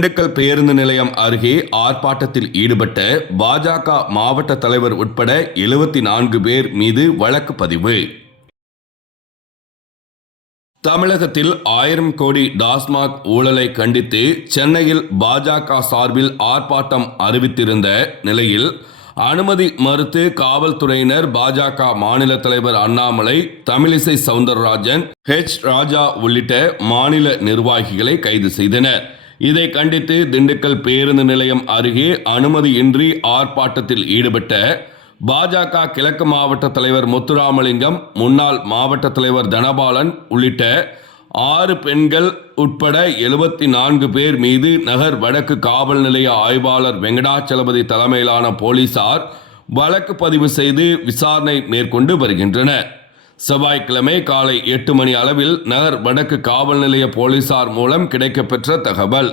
திண்டுக்கல் பேருந்து நிலையம் அருகே ஆர்ப்பாட்டத்தில் ஈடுபட்ட பாஜக மாவட்ட தலைவர் உட்பட 74 பேர் மீது வழக்கு பதிவு. தமிழகத்தில் 1000 கோடி டாஸ்மாக் ஊழலை கண்டித்து சென்னையில் பாஜக சார்பில் ஆர்ப்பாட்டம் அறிவித்திருந்த நிலையில் அனுமதி மறுத்து காவல்துறையினர் பாஜக மாநில தலைவர் அண்ணாமலை, தமிழிசை சவுந்தரராஜன், ராஜா உள்ளிட்ட மாநில நிர்வாகிகளை கைது செய்தனர். இதை கண்டித்து திண்டுக்கல் பேருந்து நிலையம் அருகே அனுமதியின்றி ஆர்ப்பாட்டத்தில் ஈடுபட்ட பாஜக கிழக்கு மாவட்ட தலைவர் முத்துராமலிங்கம், முன்னாள் மாவட்ட தலைவர் தனபாலன் உள்ளிட்ட 6 பெண்கள் உட்பட 74 பேர் மீது நகர் வடக்கு காவல் நிலைய ஆய்வாளர் வெங்கடாச்சலபதி தலைமையிலான போலீசார் வழக்கு பதிவு செய்து விசாரணை மேற்கொண்டு வருகின்றனர். செவ்வாய்க்கிழமை காலை 8 மணி அளவில் நகர் வடக்கு காவல் நிலைய போலீசார் மூலம் கிடைக்கப்பெற்ற தகவல்.